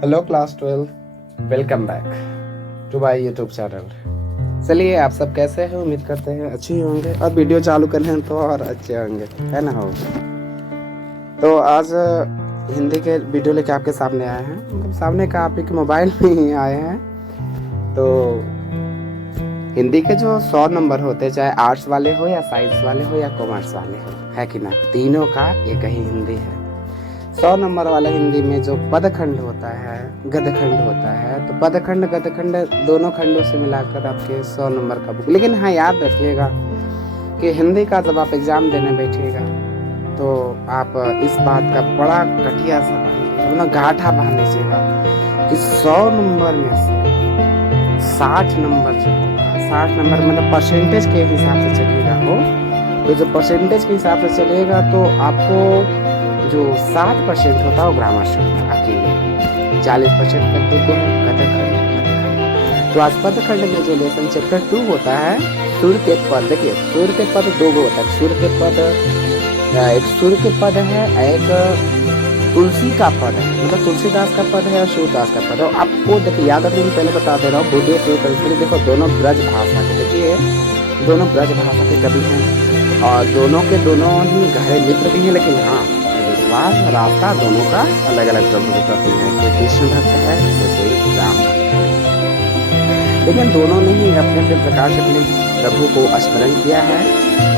Hello class 12, welcome back to my YouTube channel. चलिए, आप सब कैसे हैं? उम्मीद करते हैं अच्छे ही होंगे और वीडियो चालू कर लें तो और अच्छे होंगे, है ना? हो तो आज हिंदी के वीडियो लेके आपके सामने आए हैं, मतलब सामने का आप एक मोबाइल में ही आए हैं। तो हिंदी के जो 100 नंबर होते हैं, चाहे आर्ट्स वाले हो या साइंस वाले हो या कॉमर्स वाले हो, है कि ना, तीनों का एक ही हिंदी है। 100 नंबर वाला हिंदी में जो पदखंड होता है, गदखंड होता है, तो पदखंड गदखंड दोनों खंडों से मिलाकर आपके 100 नंबर का बुक। लेकिन हाँ, याद रखिएगा कि हिंदी का जब आप एग्जाम देने बैठिएगा तो आप इस बात का बड़ा कटिया सा अपना गाठा बांध लीजिएगा कि 100 नंबर में से 60 नंबर जो होगा, 60 नंबर मतलब परसेंटेज के हिसाब से चलिएगा हो, तो जो परसेंटेज के हिसाब से चलिएगा तो आपको जो 7% होता है वो ग्रामर से होता है अकेले, 40% तक तो है कथकखंड पदखंड। तो आज पदखंड में जो लेसन चैप्टर 2 होता है, सुर के पद। देखिए, सुर के पद दो गो होता है। सुर के पद, एक सुर के पद है, एक तुलसी का पद है, मतलब तुलसीदास का पद है और सूरदास का पद है। आपको देखिए, याद रखने के पहले बता दे रहा हूँ, वीडियो शुरू करने के लिए देखो, दोनों ब्रज भाषा के, देखिए दोनों ब्रज भाषा के कवि हैं और दोनों के दोनों ही गहरे मित्र भी हैं। लेकिन हाँ, रास्ता दोनों का अलग अलग प्रभु के प्रति है। कोई कृष्ण भक्त है तो कोई राम भक्त है, लेकिन दोनों ने ही अपने अपने प्रकार से अपने प्रभु को स्मरण किया है।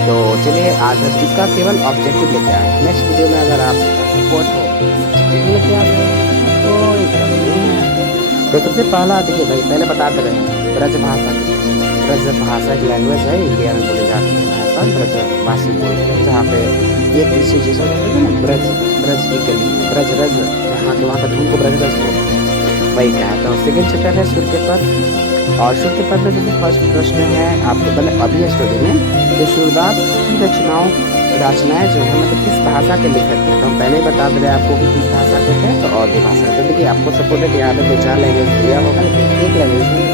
तो चलिए, आज इसका केवल ऑब्जेक्टिव लेके आए। नेक्स्ट वीडियो में अगर आप सपोर्ट हो लेके आ तो तो सबसे पहला देखिए भाई, पहले बताते रहे ब्रज भाषा की। ब्रज भाषा की लैंग्वेज है, इंडिया में बोली जाती है भाषा, ब्रजभाषी बोलते हैं, जहाँ पे एक ऋषि जैसा कहते हैं ना, ब्रज ब्रज की गली, ब्रज रज, जहाँ के वहाँ का धूम को ब्रज रज बोलते हैं, वही कहा था। सेकेंड चैप्टर है सुर के पद, और सुर के पद में जैसे फर्स्ट प्रश्न है आपको पहले अभी स्टोरी में कि सूरदास की रचनाएं जो है मतलब किस भाषा के लेखक थे। तो हम पहले ही बता दे रहे हैं आपको कि किस भाषा के थे, तो अवधी भाषा। तो देखिए, आपको सपोर्टेड याद है 2-4 लैंग्वेज दिया होगा, एक लैंग्वेज में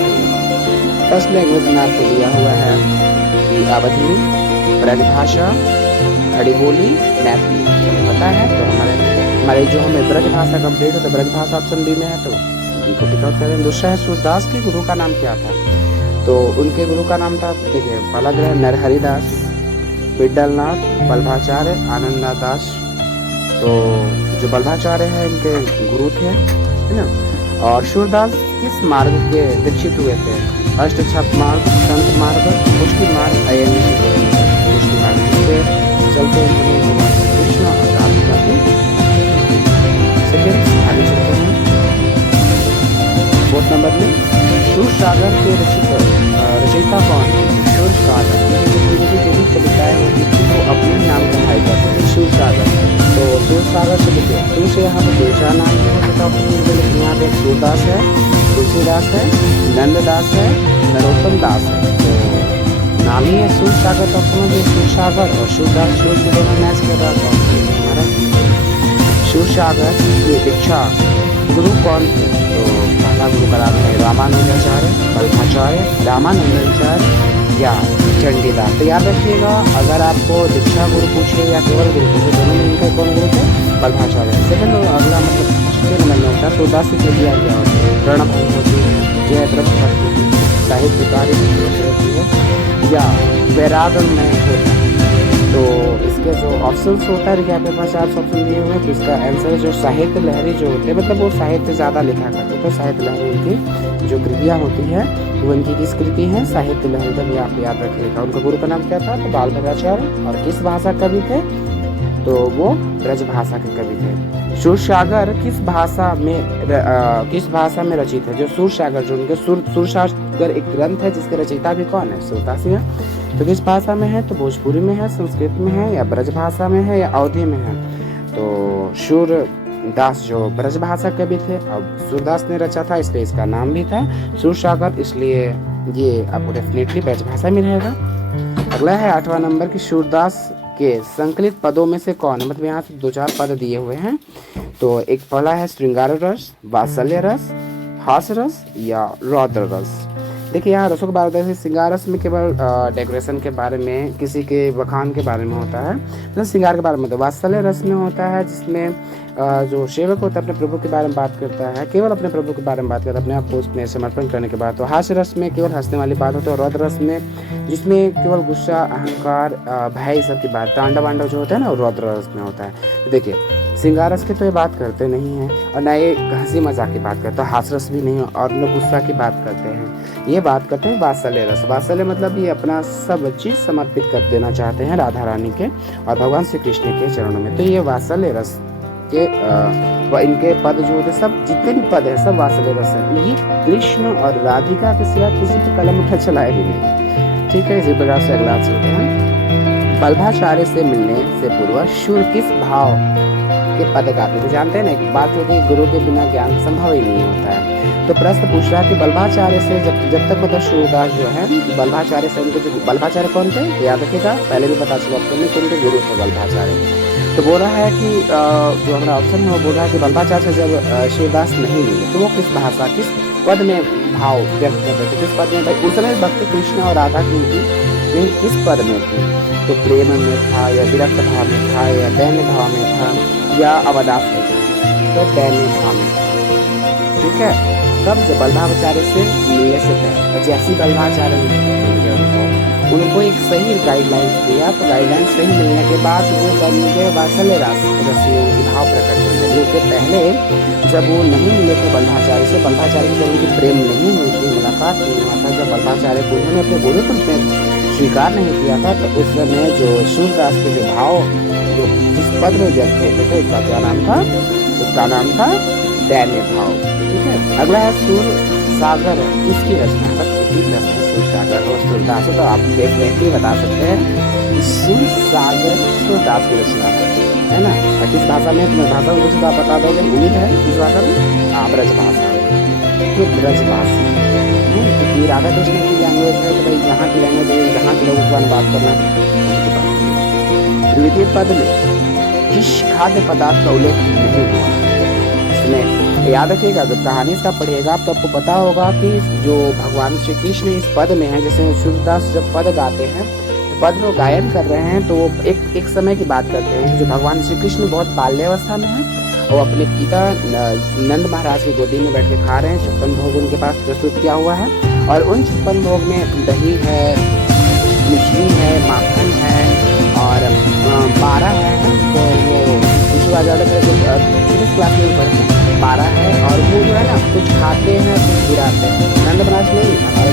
फर्स्ट लैंग्वेज में आपको दिया हुआ है कि अवधी, ब्रजभाषा, खड़ी बोली, मैथिली, हमें पता है। तो हमारे जो हमें ब्रज भाषा कंप्लीट है, तो ब्रज भाषा ऑप्शन बी में है, तो बी को टिक आउट करें। दूसरा है सूरदास के गुरु का नाम क्या था? तो उनके गुरु का नाम था, देखिए पहला ग्रह नरहरि दास, विड्डलनाथ, बल्भाचार्य, आनंदादास। तो जो बल्भाचार्य है इनके गुरु थे, है ना। और सूरदास किस मार्ग के दीक्षित हुए थे? अष्ट छप मार्ग, संत मार्ग, मुष्टि मार्ग, मुष्टि मार्ग से चलते हैं कृष्ण और राधिका की। सेकेंड आगे चलते हैं फोर्थ नंबर में, सूरसागर के रचयिता कौन है? सूरसागर जो भी कविताएं होती थी वो अपने नाम कहाई जाती थी, सूरसागर। तो सूरसागर से देखिए, सूर से यहाँ पर दूसरा नाम जो है लेकिन यहाँ पे सूरदास है, तुलसीदास है, नंददास है, नरोत्तम दास है। तो नाम ही है सूरसागर, तो समझिए सूरसागर और सूरदास, सूर से दोनों मैच कर रहा था हमारा। सूरसागर की दीक्षा गुरु कौन थे? तो पहला गुरु का नाम है रामानुजाचार्य, बल्भाचार्य, रामानुजाचार्य या चंडीदास। तो याद रखिएगा, अगर आपको दीक्षा गुरु पूछे या केवल गुरु पूछे, दोनों में इनके कौन गुरु थे? बल्भाचार्य। सेकंड अगला मतलब छठे नंबर में होता है सूरदास की कृतियाँ क्या होती है? प्रणभ होती है, जय व्रत होती है, साहित्यकारी होती है या वैरागमय होता है। तो इसके जो ऑप्शंस होता है, देखिए आपके पास 4 ऑप्शन दिए हुए हैं। तो इसका आंसर जो साहित्य लहरी जो होते हैं, मतलब वो साहित्य ज़्यादा लिखा करते थे। साहित्य लहरी उनकी जो कृतियाँ होती हैं वो उनकी किस कृति है? साहित्य लहरी। तभी आप याद रखिएगा। उनका गुरु का नाम क्या था? तो बालभद्राचार्य। और किस भाषा कवि थे? तो वो ब्रज भाषा के कवि थे। सूरसागर किस भाषा में रचित है? जो सूरसागर, जो उनके सूरसागर एक ग्रंथ है जिसके रचयिता भी कौन है? सूरदास ही है। तो किस भाषा में है? तो भोजपुरी में है, संस्कृत में है, या ब्रज भाषा में है, या अवधी में है? तो सूरदास जो ब्रज भाषा कवि थे, अब सूरदास ने रचा था इसलिए इसका नाम भी था सूरसागर, इसलिए ये आपको डेफिनेटली ब्रज भाषा में रहेगा। अगला है 8वां नंबर की सूरदास के संकलित पदों में से कौन है? मतलब यहाँ से 2-4 पद दिए हुए हैं। तो एक पहला है श्रृंगार रस, वात्सल्य रस, हास रस या रौद्र रस। देखिए यहाँ रसों के बारे में, श्रृंगार रस में केवल डेकोरेशन के बारे में, किसी के बखान के बारे में होता है, मतलब श्रृंगार के बारे में होता है। वात्सल्य रस में होता है जिसमें जो सेवक होता है अपने प्रभु के बारे में बात करता है, केवल अपने प्रभु के बारे में बात करता है, अपने आप को उसमें समर्पण करने के बाद। तो हास्य रस में केवल हंसने वाली बात होती है। और रौद्र रस में जिसमें केवल गुस्सा, अहंकार, भय सब की बात, तांडव वांडव जो होता है ना, वो रौद्र रस में होता है। देखिए श्रृंगार रस की तो ये बात करते नहीं हैं, और न ये हंसी मजाक की बात करते हैं, हास्य रस भी नहीं, और न गुस्सा की बात करते हैं। ये बात करते हैं वात्सल्य रस। वात्सल्य मतलब ये अपना सब चीज़ समर्पित कर देना चाहते हैं राधा रानी के और भगवान श्री कृष्ण के चरणों में। तो ये वात्सल्य रस के इनके पद जो होते सब, जितने भी पद है सब वात्सल्य रस है। ये कृष्ण और राधिका के सिवा किसी पे कलम उठा चलाए भी नहीं। ठीक है, इसी प्रकार से अगला चलते हैं। बल्भाचार्य से मिलने से पूर्व शूर किस भाव के पद गाते थे? जानते हैं ना, एक बात होती है गुरु के बिना ज्ञान संभव ही नहीं होता है। तो प्रश्न पूछ रहा है कि बल्भाचार्य से जब तक मतलब सूरदास जो है बल्भाचार्य से, उनके जो बल्भाचार्य कौन थे याद रखिएगा, पहले भी बता चुका आपको मैं कि उनके गुरु थे बल्भाचार्य। तो बोल रहा है कि जो हमारा ऑप्शन है वो बोल रहा है कि बल्भाचार्य से जब सूरदास नहीं मिले तो वो किस भाषा, किस पद में भाव व्यक्त कर रहे थे, किस पद में? भाई उस समय भक्ति कृष्ण और राधा की उनकी किस पद में थी? तो प्रेम में था, या विरक्त भाव में था, या दैन्य भाव में था, या अवदास में था? तो दैन्य भाव में था। ठीक है, कब? जब बल्भाचार्य से मिलने से पहले। जैसी बल्भाचार्य मिल गए उनको एक सही गाइडलाइंस दिया, तो गाइडलाइंस सही मिलने के बाद वो बन गए वात्सल्य रस की भाव प्रकट होने लगे। उसके पहले जब वो नहीं मिले थे बल्भाचार्य से, बल्भाचार्य से जब उनकी प्रेम नहीं हुई थी, मुलाकात नहीं हुआ था, जब बल्भाचार्य को उन्होंने अपने गुरु में स्वीकार नहीं किया था, तो उस समय जो सूरदास के जो भाव जो जिस पद में व्यक्त होते थे उसका क्या नाम था? उसका नाम था दैन्य भाव। ठीक है, अगला है सूर सागर। इसकी रचना का रचना सूर सागर और सूरदास, तो आप डेफिनेटली बता सकते हैं सूर सागर सूरदास की रचना है ना। किस भाषा में? तुम्हें भाषा में कुछ आप बता दोगे? उम्मीद है किस भाषा में? आप ब्रज भाषा में, तो ब्रज भाषा क्योंकि राधा कृष्ण की लैंग्वेज है, तो भाई जहाँ की लैंग्वेज है, जहाँ के लोग उसका बात करना। द्वितीय पद में किस खाद्य पदार्थ का उल्लेख नहीं हुआ? इसमें याद रखिएगा, जब कहानी से आप पढ़िएगा तो आपको पता होगा कि जो भगवान श्री कृष्ण इस पद में है, जैसे सूरदास जब पद गाते हैं, पद में गायन कर रहे हैं, तो वो एक समय की बात करते हैं जो भगवान श्री कृष्ण बहुत बाल्यावस्था में है, और अपने पिता नंद महाराज की गोदी में बैठ के खा रहे हैं। 56 भोग उनके पास प्रस्तुत किया हुआ है, और उन 56 भोग में दही है, मिश्री है, माखन है, और 12 है। तो वो विश्व किस क्लास में पढ़ते? 12 है, और वो जो है ना कुछ खाते हैं कुछ गिराते हैं। नंद महाराज नहीं, हमारे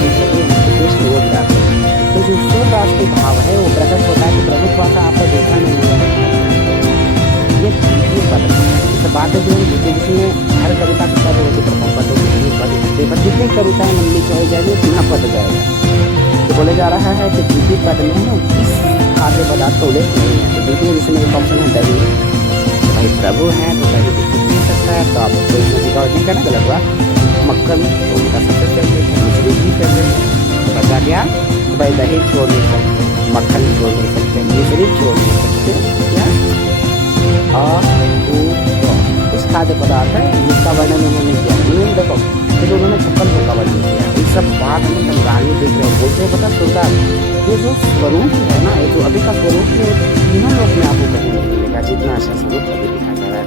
कृष्ण वो गिराते हैं। तो जो सूरदास के भाव है वो प्रकट होता है कि प्रभु भाषा आपको देखा नहीं है। ये पद बात है जो जिसमें हर कविता की पद होती, प्रथम पद होती, पर जितनी कविताएं लंबी चौड़ी जाएगी उतना पद जाएगा। तो बोले जा रहा है कि द्वितीय पद में ना किस खाद्य पदार्थ का उल्लेख नहीं है। तो द्वितीय जिसमें एक ऑप्शन है दही, भाई प्रभु हैं तो दही पी सकता है, तो आप कोई नहीं करना गलत हुआ। मक्खन तो उनका सबसे फेवरेट है, मिश्री भी फेवरेट है। बचा गया तो भाई दही छोड़ नहीं सकते, मक्खन छोड़ नहीं सकते, मिश्री छोड़ नहीं सकते, क्या कुछ खाद्य पदार्थ है जिसका वर्णन उन्होंने किया। उन्होंने देखो फिर उन्होंने 56 भोग का वर्णन किया। इस सब बात हमें संग्रामी देख रहे हैं, बोलते हैं पता सूरदास ये जो स्वरूप है ना, ये जो अभी का स्वरूप है, तीनों लोग में आपको कहीं नहीं मिलेगा जितना अच्छा स्वरूप अभी दिखा जा रहा है।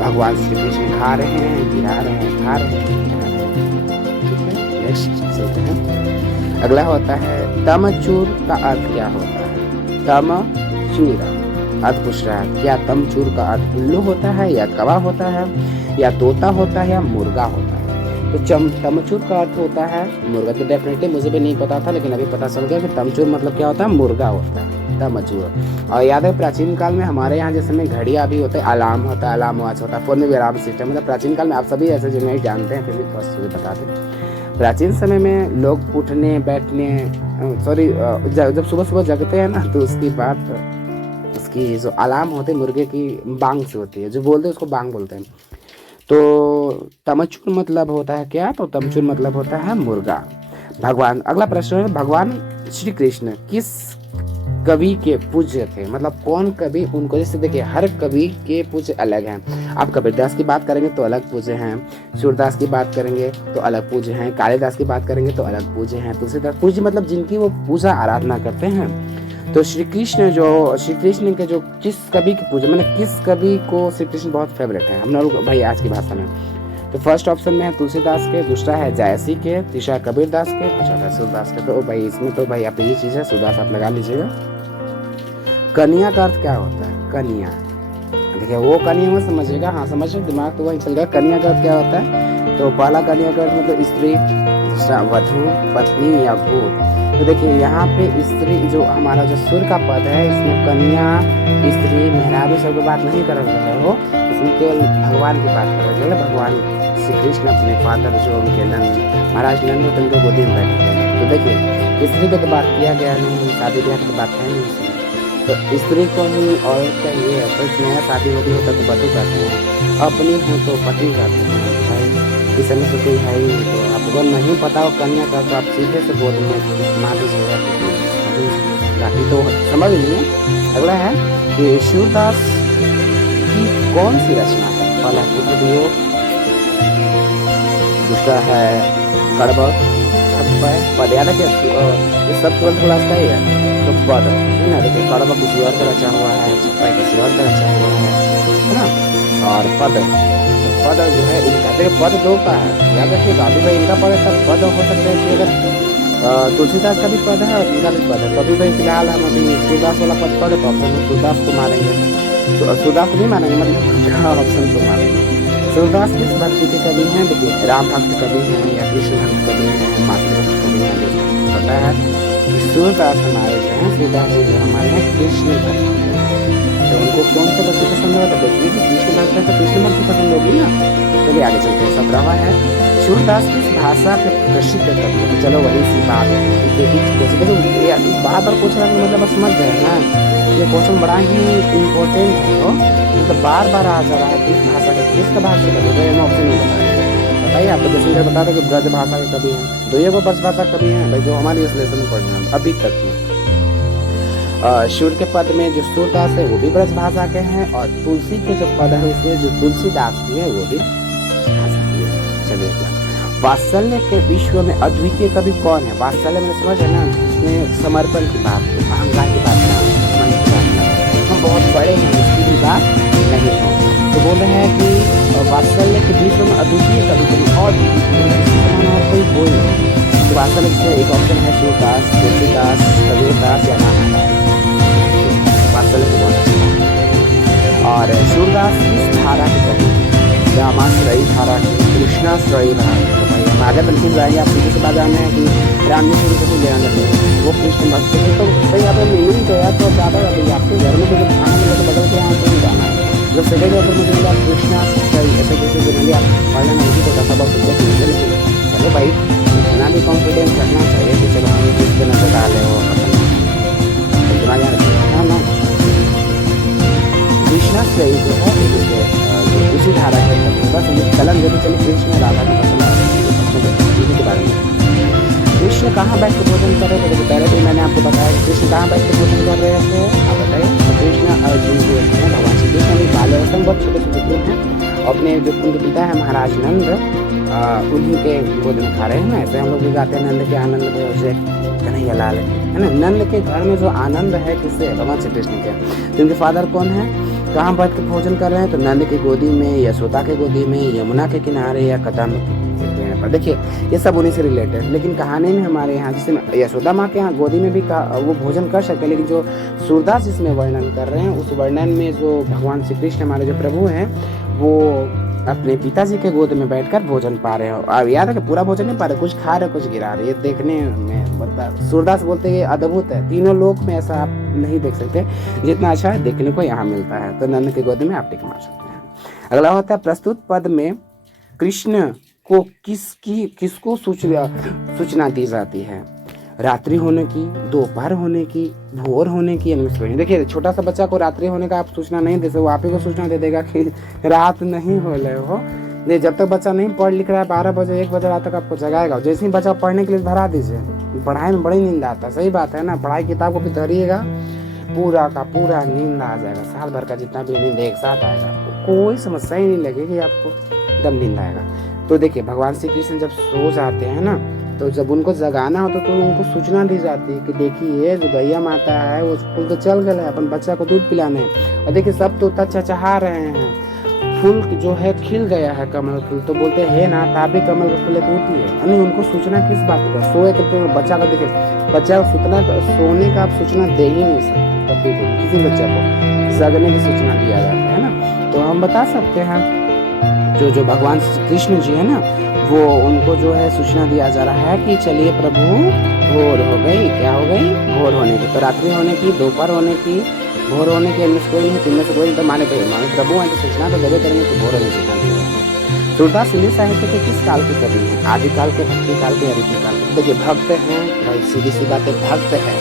भगवान श्री कृष्ण खा रहे हैं, गिरा रहे हैं, खा रहे हैं, गिरा रहे हैं। ठीक है, नेक्स्ट चलते हैं। अगला होता है तमचूर का अर्थ क्या होता है? तमचूर अर्थ पूछ रहा है, क्या तमचूर का अर्थ उल्लू होता है, या कवा होता है, या तोता होता है, या मुर्गा होता है? तो तमचूर का अर्थ होता है मुर्गा। तो डेफिनेटली मुझे भी नहीं पता था, लेकिन अभी पता चल गया कि तमचूर मतलब क्या होता है, मुर्गा होता है तमचूर। और याद है प्राचीन काल में हमारे यहाँ जैसे में घड़ियाँ भी होते हैं, अलार्म होता है, अलार्म वॉच होता है, फोन में भी अलार्म सिस्टम। मतलब प्राचीन काल में आप सभी ऐसे जिन्हें जानते हैं, फिर भी थोड़ा सा बता दें। प्राचीन समय में लोग उठने बैठने जब सुबह सुबह जगते हैं ना, तो उसकी बात उसकी जो अलार्म होते हैं मुर्गे की बांग से होती है, जो बोलते हैं उसको बांग बोलते हैं। तो तमचूर मतलब होता है क्या? तो तमचूर मतलब होता है मुर्गा। भगवान, अगला प्रश्न है, भगवान श्री कृष्ण किस कवि के पूज्य थे। मतलब कौन कवि उनको, जैसे देखिए हर कवि के पूज्य अलग हैं। आप कबीरदास की बात करेंगे तो अलग पूज्य हैं, सूरदास की बात करेंगे तो अलग पूज्य हैं, कालिदास की बात करेंगे तो अलग पूज्य हैं, तुलसीदास पूज्य मतलब जिनकी वो पूजा आराधना करते हैं। तो श्री कृष्ण के जो किस कवि की पूजा, मतलब किस कवि को श्री कृष्ण बहुत फेवरेट है हम लोग भाई आज की भाषा में। तो फर्स्ट ऑप्शन में है तुलसीदास के, दूसरा है जायसी के, तीसरा कबीरदास के, चौथा सूरदास के। तो भाई इसमें तो भाई आप यही चीज़ है, सूरदास आप लगा लीजिएगा। कन्या का अर्थ क्या होता है? कन्या, देखिए वो कन्या में समझिएगा, हाँ समझिए, दिमाग तो वही चल गया। कन्या का अर्थ क्या होता है? तो पहला कन्या का अर्थ मतलब स्त्री, दूसरा वधू, पत्नी या भूत। तो देखिए यहाँ पे स्त्री जो हमारा जो सुर का पद है, इसमें कन्या, स्त्री, मेहराबी सब की बात नहीं कर रहे हो, इसमें केवल भगवान की बात कर रहे हैं। भगवान श्री कृष्ण अपने फादर जो उनके नंद महाराज नंद होते उनके गोदी में बैठे थे। तो देखिए स्त्री की तो बात किया गया नहीं, शादी ब्याह की बात है नहीं इसमें। तो स्त्री को ही औरत का ये है, तो नया शादी होती होता तो वधू कहते हैं, अपनी हो तो पति कहते हैं। भाई इस समय से कोई है ही, तो आपको नहीं पता हो कन्या का तो आप सीधे से गोद में माँ दीजिएगा, बाकी तो समझ लीजिए। अगला है कि सूरदास की कौन सी रचना है? पहला उपद्योग, दूसरा है कड़बक, पद याद है कि ये सब तुरंत क्लास का ही है। तो पद है ना, देखिए कड़बक किसी और का रचा हुआ है, छप्पा किसी और का रचा हुआ है ना। और पद जो है इनका, देखिए पद दो का है, याद रखिएगा। अभी भाई इनका पद सब पद हो सकते हैं कि अगर तुलसीदास का भी पद है और इनका भी पद है। तो अभी भाई फिलहाल हम अभी सूरदास वाला पद पढ़े तो ऑप्शन में सूरदास को मारेंगे, तो सूरदास को नहीं मानेंगे, मतलब ऑप्शन को मारेंगे। सूरदास किस भक्ति के कवि हैं? देखिए राम भक्त कवि हैं या कृष्ण भक्त कवि हैं, मातृभक्त कवि हैं। जैसे पता है कि सूरदास हमारे जो हैं, सूरदास जी जो हमारे हैं कृष्ण भक्त हैं। तो उनको कौन सा भक्ति पसंद होता है? देखिए कृष्ण भक्त है तो कृष्ण भक्ति पसंद होगी ना। चलिए आगे चलते हैं। 17वां है सूरदास किस भाषा के प्रसिद्ध कवि हैं? तो चलो वही सी बात है, बात और पूछ रहा है मतलब समझ गए ना, ये क्वेश्चन बड़ा ही इम्पोर्टेंट है। तो मतलब बार बार आ जा रहा है किस भाषा का, किसका भाषा कवि है? हम ऑप्शन नहीं बताइए आपको। जैसे इधर बता दें कि ब्रज भाषा के कवि हैं, 2 ब्रज भाषा कवि हैं भाई जो हमारे इस लेसन में पढ़ना है अभी तक में। सूर्य के पद में जो सूरदास है वो भी ब्रज भाषा के हैं, और तुलसी के जो पद है उसमें जो तुलसीदास की है वो भी भाषा की है। चलिए वात्सल्य के विश्व में अद्वितीय कवि कौन है? वात्सल्य में समझ है ना, उसमें समर्पण की बात, अहंकार की बात ना, हम बहुत बड़े हैं इसकी भी बात नहीं हो। तो बोल रहे हैं कि वात्सल्य के विश्व में अद्वितीय कवि और कोई कोई नहीं। तो वात्सल्य से एक ऑप्शन है सूरदास, तुलसीदास, कबीरदास या रामदास। वात्सल्य से बहुत अच्छा। और सूरदास किस धारा के कवि? रामाश्रयी धारा के, कृष्णाश्रयी धारा के। तो भाई हम आगे बिल्कुल जाएंगे, आप सीधे से बात जानना है कि राम जी शुरू से लेना लगेगा वो कृष्ण भक्त थे। तो भाई यहाँ पे मीनिंग तो है तो ज़्यादा अभी आपके घर में जो खाना मिले तो बदल के यहाँ से नहीं जाना है। जब सेकेंड ऑप्शन में मिला कृष्णाश्रयी, ऐसे जैसे जनरली आप पढ़ना नहीं तो सब चलो भाई इतना भी कॉन्फिडेंस रखना चाहिए कि चलो हम जिस पे नजर डाले वो इतना याद रखना ना। कृष्णाश्रयी जो है उसी धारा है, बस कलम जो चलिए कृष्ण राधा की पसंद के बारे में। कृष्ण कहाँ बैठ के भोजन कर रहे थे? पहले भी मैंने आपको बताया कि कृष्ण कहाँ बैठ के भोजन कर रहे थे, आप बताइए। तो कृष्ण अर्जुन जो हैं भगवान श्री कृष्ण भी बाल अवस्था में बहुत छोटे छोटे हैं, अपने जो उनके पिता है महाराज नंद उन्हीं के गोद में खा रहे हैं ना। ऐसे हम लोग भी गाते हैं नंद के आनंद में उसे कन्हैया लाल है ना। नंद के घर में जो आनंद है किससे? भगवान श्री कृष्ण के। तो उनके फादर कौन है? कहाँ बैठ के भोजन कर रहे हैं? तो नंद की गोदी में, यशोदा के गोदी में, यमुना के किनारे या कदम के पेड़ पर। देखिए ये सब उन्हीं से रिलेटेड। लेकिन कहानी में हमारे यहाँ जैसे यशोदा माँ के यहाँ गोदी में भी वो भोजन कर सकते हैं, लेकिन जो सूरदास जिसमें वर्णन कर रहे हैं उस वर्णन में जो भगवान श्री कृष्ण हमारे जो प्रभु हैं वो अपने पिताजी के गोद में बैठकर भोजन पा रहे हो। अब याद है कि पूरा भोजन नहीं पा रहे, कुछ खा रहे कुछ गिरा रहे। ये देखने में मतलब सूरदास बोलते हैं अद्भुत है, तीनों लोक में ऐसा आप नहीं देख सकते जितना अच्छा है देखने को यहाँ मिलता है। तो नंद के गोद में आप टिक मार सकते हैं। अगला होता है प्रस्तुत पद में कृष्ण को किसको सूचना दी जाती है? रात्रि होने की, दोपहर होने की, भोर होने की। देखिए छोटा सा बच्चा को रात्रि होने का आप सूचना नहीं दे सकते, वो आप ही को सूचना दे देगा कि रात नहीं हो रहे हो, नहीं, जब तक बच्चा नहीं पढ़ लिख रहा है 12 बजे 1 बजे रात तक आपको जगाएगा। जैसे ही बच्चा पढ़ने के लिए धरा दीजिए, पढ़ाई में बड़ी नींद आता है। सही बात है ना, पढ़ाई किताब को भी धरिएगा, पूरा का पूरा नींद आ जाएगा। साल भर का जितना भी नींद एक साथ आएगा, आपको कोई समस्या ही नहीं लगेगी, आपको एकदम नींद आएगा। तो देखिए भगवान श्री कृष्ण जब सो जाते हैं ना, तो जब उनको जगाना होता तो उनको सूचना दी जाती है कि देखिए जो गैया माता है वो फूल तो चल गए, अपन बच्चा को दूध पिलाने। और देखिए सब तोता चहचहा रहे हैं, फूल जो है खिल गया है कमल फूल, तो बोलते हैं ना ताबी कमल का फूल उठी है। यानी उनको सूचना किस बात का, सोए तो बच्चा का देखिए, बच्चा को सोने का आप सूचना दे ही नहीं सकते कभी भी किसी बच्चे को, जगने की सूचना दिया जाता है ना। तो हम बता सकते हैं जो भगवान कृष्ण जी है ना, वो उनको जो है सूचना दिया जा रहा है कि चलिए प्रभु भोर हो गई। क्या हो गई? भोर होने की। तो रात्रि होने की, दोपहर होने की, भोर होने की, इनमें से कोई नहीं, तुममें से कोई नहीं, तो माने प्रभु हैं तो सूचना तो देवे करेंगे, तो भोर होने की। सूरदास हिंदी साहित्य के किस काल के कवि हैं? आदिकाल के, भक्ति काल के, रीति काल के? देखिए भक्त हैं भाई, सीधी सी बात है, भक्त है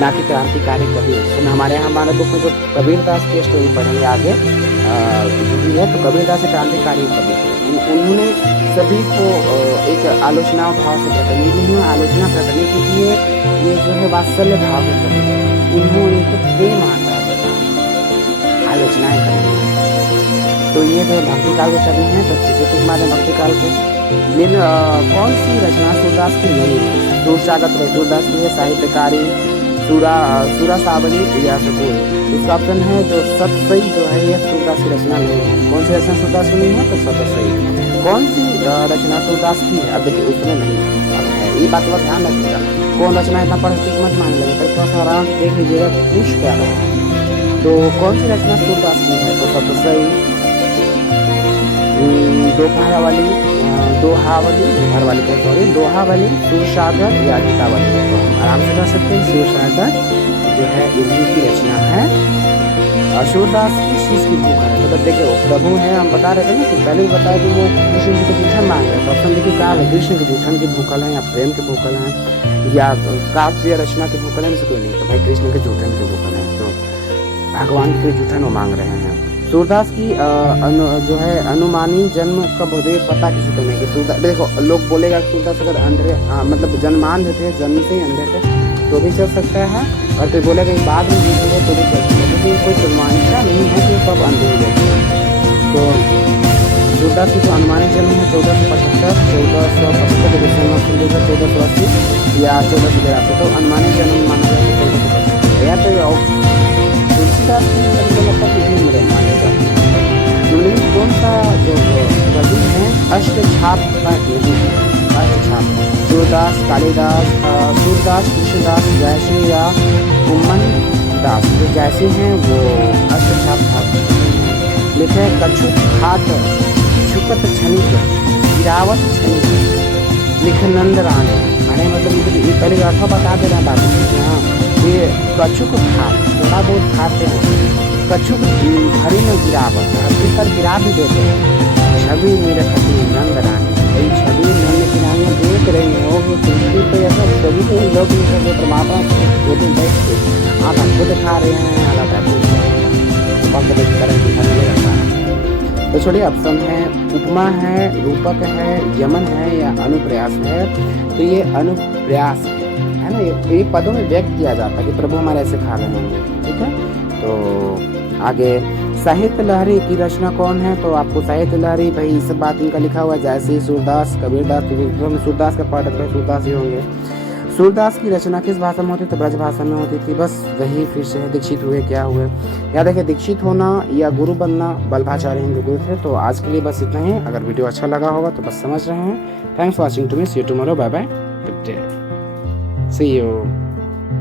ना कि क्रांतिकारी कवि। हमारे यहाँ हमारे बुक में जो कबीरदास की स्टोरी पढ़ेंगे आगे है, तो कबीरदास क्रांतिकारी कवि थे। उन्होंने सभी को एक आलोचना भाव से प्रतिनिधि आलोचना करने के लिए ये जो है वात्सल्य भाव के कवि, उन्होंने इनको प्रेम आता है आलोचनाएं करने। तो ये जो भक्ति काल के कवि हैं, तो किसी मारे भक्ति काल के। लेकिन कौन सी रचना सूरदास की नहीं है? दूरसागत सूरदास की है, साहित्यकारी सूरा सावली या सकूर। इसका ऑप्शन है जो सतसई जो है ये सूरदास की रचना नहीं है। कौन सी रचना सूरदास की नहीं है? तो सतसई। कौन सी रचना सूरदास की है? अब देखिए उसमें नहीं है, ये बात पर ध्यान रखिएगा। कौन रचना इतना पढ़ के मत मान लेंगे, थोड़ा सा आराम से देख लीजिएगा पूछ क्या रहा है। तो कौन सी रचना सूरदास की है? तो सतसई, दोहावली, दोहावली, सूरसागर या गीतावली। तो हम आराम से कर सकते हैं सूरसागर जो है इन्हीं की रचना है। और सूरदास किस चीज़ की भूख है? मतलब देखिए वो प्रभु है, हम बता रहे थे ना कि पहले भी बताया कि वो कृष्ण जी को जूठन मांग रहे हैं। तो ऑप्शन देखिए कहाँ है, कृष्ण के जूठन की भूखल है या प्रेम के भूखल है या काव्य रचना के भूखल है, कोई नहीं। तो भाई कृष्ण के जूठन के भूखल है, तो भगवान के जूठन वो मांग रहे हैं। सूरदास की जो है अनुमानी जन्म कब हुए पता किसी को नहीं। कि सूरदास देखो लोग बोलेगा कि सूरदास अगर अंधे मतलब जन्मांध थे, जन्म से ही अंधे थे तो भी चल सकता है, और कोई बोलेगा कि बाद में जीते हुए तो भी चल सकता है, लेकिन कोई प्रमाणिकता नहीं है कि कब अंधे हुए। तो सूरदास की जो अनुमानी जन्म है 1475, 1475 दिसंबर 1480 या 1482। तो अनुमानी जन्म माना जाए तो 1475 या तो तुलसीदास की मतलब यही मेरे माने जाते हैं। कौन सा जो कवि है अष्टछाप का नहीं है? अष्टछाप सूरदास, कालिदास, सूरदास, कृष्णदास, जैसे या कुम्मन दास। जो जैसे हैं वो अष्टछाप था। लिखे कछुक खात छुकत क्षणिक गिरावत क्षणिक लिखनंद रानी। मैंने मतलब ये पहले अर्थ बता दे रहा है बात। हाँ ये कछुक खात, थोड़ा बहुत खाते हैं, कछुक घड़ी में गिरावत, धरती पर गिरा भी देते हैं। छवि मेरे खती नंद रानी, यही छवि नंद की रानी देख रही है वो पृथ्वी पर ऐसा छवि तो लोग जो परमात्मा वो दिन बैठ के आप हमको दिखा रहे हैं, हालात तो छोड़िए। ऑप्शन है उपमा है, रूपक है, यमन है या अनुप्रयास है। तो ये अनुप्रयास है ना, ये पदों में व्यक्त किया जाता है कि प्रभु हमारे ऐसे खा रहे होंगे। ठीक है, तो आगे साहित्य लहरी की रचना कौन है? तो आपको साहित्य लहरी भाई इस बात इनका लिखा हुआ है, जैसे सूरदास, कबीरदास। सूरदास का पाठ है, सूरदास ही होंगे। सूरदास की रचना किस भाषा में होती? तो ब्रज भाषा में होती थी। बस वही फिर से दीक्षित हुए, क्या हुए याद है कि दीक्षित होना या गुरु बनना वल्लभाचार्य हिंदू गुरु थे। तो आज के लिए बस इतना ही। अगर वीडियो अच्छा लगा होगा तो बस समझ रहे हैं। Thanks for watching to me, see you tomorrow, bye bye, see you.